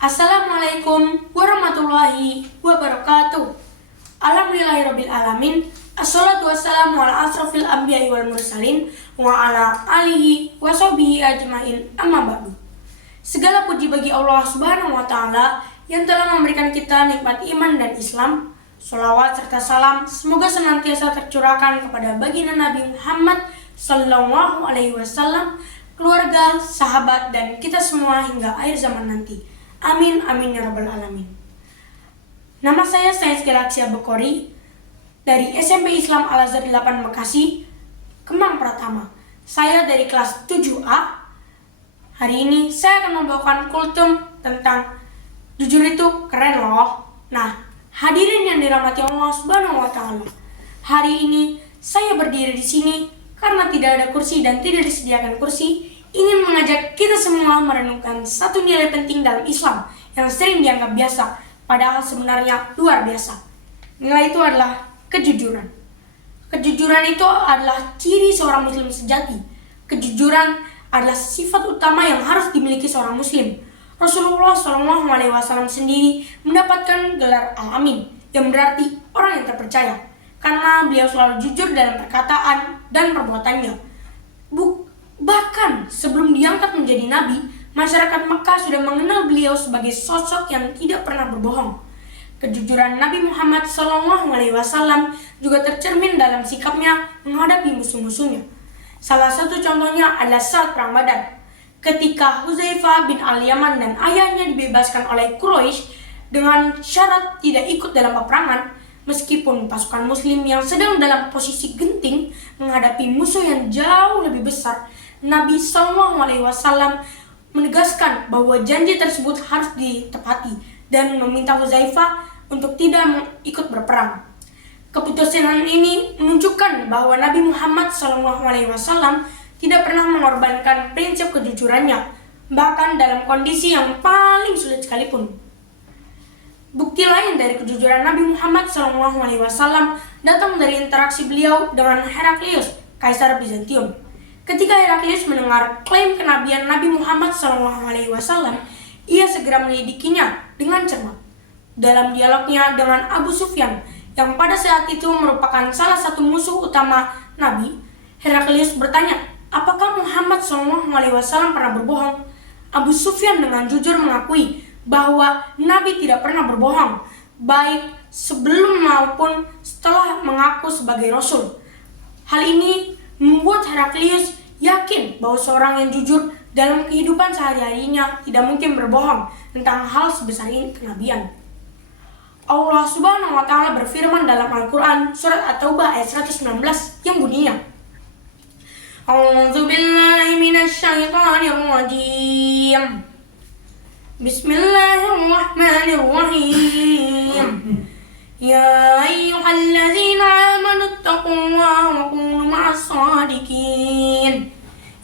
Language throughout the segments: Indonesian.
Assalamualaikum warahmatullahi wabarakatuh. Alhamdulillahirabbil alamin. Assalatu wassalamu ala asrofil anbiya'i wal mursalin wa ala alihi wa sahbihi ajmain, amma ba'du. Segala puji bagi Allah Subhanahu wa taala yang telah memberikan kita nikmat iman dan Islam. Sholawat serta salam semoga senantiasa tercurahkan kepada baginda Nabi Muhammad sallallahu alaihi wasallam, keluarga, sahabat, dan kita semua hingga akhir zaman nanti. Amin, amin ya rabbal alamin. Nama saya Sains Galaxia Bekori dari SMP Islam Al-Azhar 8 Bekasi, Kemang Pratama. Saya dari kelas 7A. Hari ini saya akan membawakan kultum tentang jujur itu keren loh. Nah, hadirin yang dirahmati Allah Subhanahu wa taala. Hari ini saya berdiri di sini karena tidak ada kursi dan tidak disediakan kursi, ingin mengajak kita semua merenungkan satu nilai penting dalam Islam yang sering dianggap biasa, padahal sebenarnya luar biasa. Nilai itu adalah kejujuran. Kejujuran itu adalah ciri seorang muslim sejati. Kejujuran adalah sifat utama yang harus dimiliki seorang muslim. Rasulullah SAW sendiri mendapatkan gelar Al-Amin, yang berarti orang yang terpercaya, karena beliau selalu jujur dalam perkataan dan perbuatannya. Bahkan sebelum diangkat menjadi nabi, masyarakat Mekah sudah mengenal beliau sebagai sosok yang tidak pernah berbohong. Kejujuran Nabi Muhammad SAW juga tercermin dalam sikapnya menghadapi musuh-musuhnya. Salah satu contohnya adalah saat Perang Badar. Ketika Hudzaifah bin Al-Yaman dan ayahnya dibebaskan oleh Quraisy dengan syarat tidak ikut dalam peperangan, meskipun pasukan muslim yang sedang dalam posisi genting menghadapi musuh yang jauh lebih besar, Nabi SAW menegaskan bahwa janji tersebut harus ditepati dan meminta Hudzaifah untuk tidak ikut berperang. Keputusan ini menunjukkan bahwa Nabi Muhammad SAW tidak pernah mengorbankan prinsip kejujurannya, bahkan dalam kondisi yang paling sulit sekalipun. Bukti lain dari kejujuran Nabi Muhammad SAW datang dari interaksi beliau dengan Heraklius, Kaisar Bizantium. Ketika Heraklius mendengar klaim kenabian Nabi Muhammad SAW, ia segera menyelidikinya dengan cermat. Dalam dialognya dengan Abu Sufyan, yang pada saat itu merupakan salah satu musuh utama Nabi, Heraklius bertanya, apakah Muhammad SAW pernah berbohong? Abu Sufyan dengan jujur mengakui bahwa Nabi tidak pernah berbohong, baik sebelum maupun setelah mengaku sebagai Rasul. Hal ini membuat Heraklius yakin bahwa seorang yang jujur dalam kehidupan sehari-harinya tidak mungkin berbohong tentang hal sebesar ini kenabian. Allah Subhanahu wa taala berfirman dalam Al-Qur'an surat At-Taubah ayat 119 yang bunyinya, A'udzu billahi minasyaitonir rajim. Bismillahirrahmanirrahim. Ya ayyuhalladzina amanu taqullaha wa kunu ma'as shadiqin.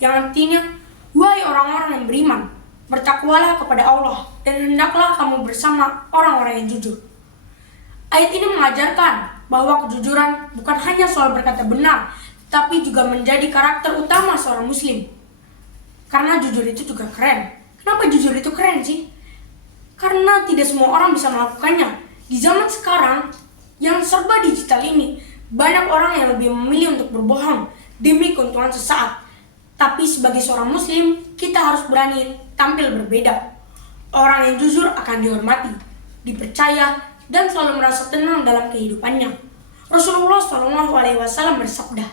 Yang artinya, wahai orang-orang yang beriman, bertakwalah kepada Allah dan hendaklah kamu bersama orang-orang yang jujur. Ayat ini mengajarkan bahwa kejujuran bukan hanya soal berkata benar, tapi juga menjadi karakter utama seorang muslim. Karena jujur itu juga keren. Kenapa jujur itu keren sih? Karena tidak semua orang bisa melakukannya. Di zaman sekarang yang serba digital ini, banyak orang yang lebih memilih untuk berbohong demi keuntungan sesaat. Tapi sebagai seorang muslim, kita harus berani tampil berbeda. Orang yang jujur akan dihormati, dipercaya, dan selalu merasa tenang dalam kehidupannya. Rasulullah SAW bersabda,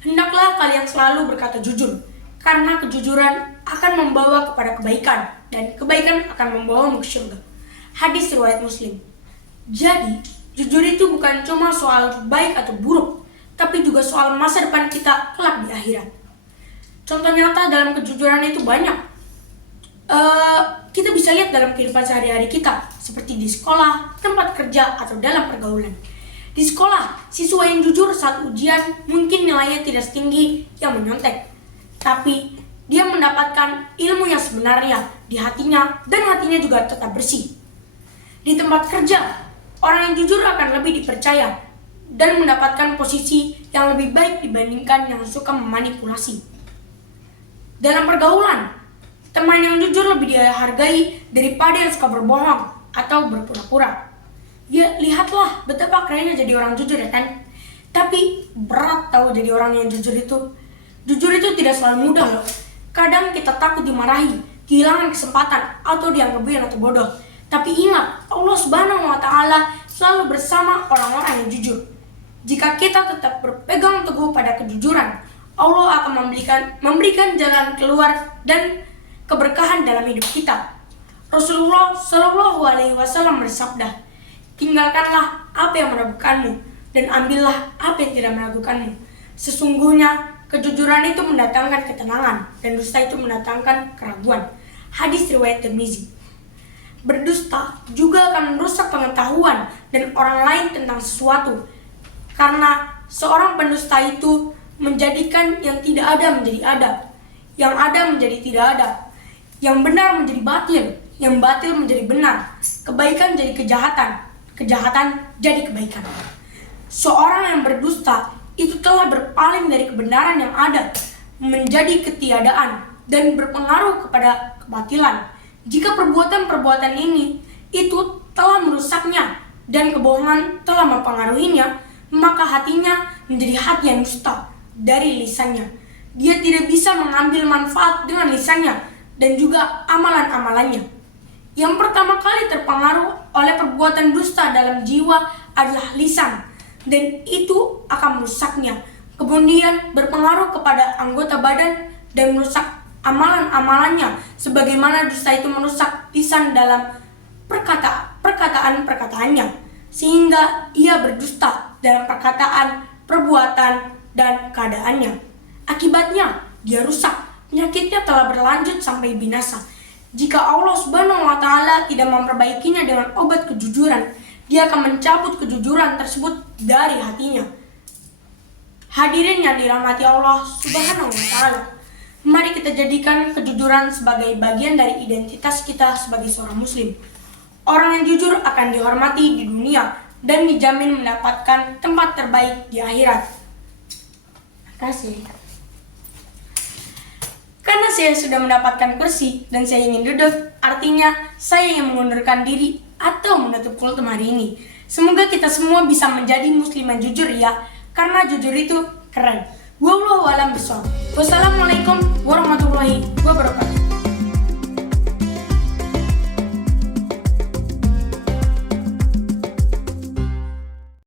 hendaklah kalian selalu berkata jujur, karena kejujuran akan membawa kepada kebaikan, dan kebaikan akan membawamu ke surga. Hadis riwayat Muslim. Jadi, jujur itu bukan cuma soal baik atau buruk, tapi juga soal masa depan kita kelak di akhirat. Contoh nyata dalam kejujuran itu banyak. Kita bisa lihat dalam kehidupan sehari-hari kita, seperti di sekolah, tempat kerja, atau dalam pergaulan. Di sekolah, siswa yang jujur saat ujian mungkin nilainya tidak setinggi yang menyontek, tapi dia mendapatkan ilmu yang sebenarnya di hatinya, dan hatinya juga tetap bersih. Di tempat kerja, orang yang jujur akan lebih dipercaya dan mendapatkan posisi yang lebih baik dibandingkan yang suka memanipulasi. Dalam pergaulan, Teman yang jujur lebih dihargai daripada yang suka berbohong atau berpura-pura. Ya, lihatlah betapa kerennya jadi orang jujur, ya kan? Tapi berat tahu jadi orang yang jujur itu. Jujur itu tidak selalu mudah loh. Kadang kita takut dimarahi, kehilangan kesempatan, atau dianggap buyar atau bodoh. Tapi ingat, Allah Subhanahu wa Ta'ala selalu bersama orang-orang yang jujur. Jika kita tetap berpegang teguh pada kejujuran, Allah akan memberikan jalan keluar dan keberkahan dalam hidup kita. Rasulullah Shallallahu Alaihi Wasallam bersabda, tinggalkanlah apa yang meragukanmu dan ambillah apa yang tidak meragukanmu. Sesungguhnya kejujuran itu mendatangkan ketenangan dan dusta itu mendatangkan keraguan. Hadis riwayat Tirmizi. Berdusta juga akan merusak pengetahuan dan orang lain tentang sesuatu, karena seorang pendusta itu menjadikan yang tidak ada menjadi ada, yang ada menjadi tidak ada, yang benar menjadi batil, yang batil menjadi benar, kebaikan jadi kejahatan, kejahatan jadi kebaikan. Seorang yang berdusta itu telah berpaling dari kebenaran yang ada menjadi ketiadaan dan berpengaruh kepada kebatilan. Jika perbuatan-perbuatan ini itu telah merusaknya dan kebohongan telah mempengaruhinya, maka hatinya menjadi hati yang dusta dari lisannya. Dia tidak bisa mengambil manfaat dengan lisannya dan juga amalan-amalannya. Yang pertama kali terpengaruh oleh perbuatan dusta dalam jiwa adalah lisan, dan itu akan merusaknya. Kemudian berpengaruh kepada anggota badan dan merusak amalan-amalannya, sebagaimana dusta itu merusak lisan dalam perkataan-perkataannya, sehingga ia berdusta dalam perkataan, perbuatan, dan keadaannya. Akibatnya, dia rusak. Penyakitnya telah berlanjut sampai binasa. Jika Allah Subhanahu wa Ta'ala tidak memperbaikinya dengan obat kejujuran, dia akan mencabut kejujuran tersebut dari hatinya. Hadirin yang dirahmati Allah Subhanahu wa Ta'ala, mari kita jadikan kejujuran sebagai bagian dari identitas kita sebagai seorang muslim. Orang yang jujur akan dihormati di dunia dan dijamin mendapatkan tempat terbaik di akhirat. Terima kasih. Karena saya sudah mendapatkan kursi dan saya ingin duduk, artinya saya ingin mengundurkan diri atau menutup kultum hari ini. Semoga kita semua bisa menjadi muslim yang jujur ya, karena jujur itu keren. Wallahu a'lam bishawab. Wassalamualaikum warahmatullahi wabarakatuh.